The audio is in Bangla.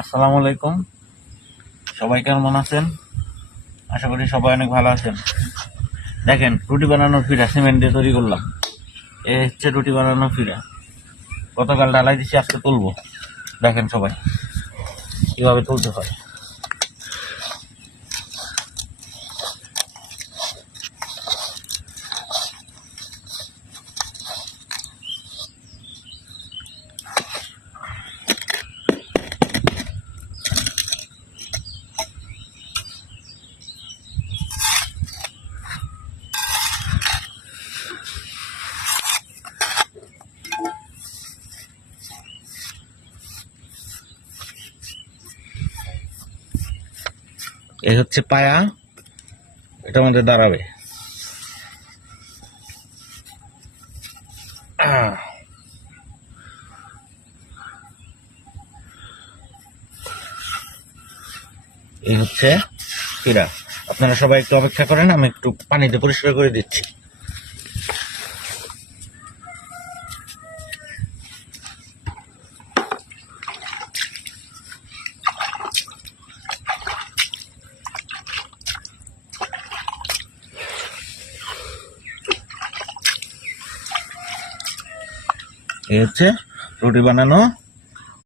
আসসালামু আলাইকুম। সবাই কেমন আছেন? আশা করি সবাই অনেক ভালো আছেন। দেখেন, রুটি বানানোর ফিরা সিমেন্ট দিয়ে তৈরি করলাম। এই হচ্ছে রুটি বানানোর ফিরা। গতকাল ঢালাই দিচ্ছি, আজকে তুলবো। দেখেন সবাই কিভাবে তুলতে হয়। এই হচ্ছে পায়া, এটা আমাদের দাঁড়াবে। এই হচ্ছে ফিরা। আপনারা সবাই একটু অপেক্ষা করেন, আমি একটু পানিতে পরিষ্কার করে দিচ্ছি। এই হচ্ছে রুটি বানানো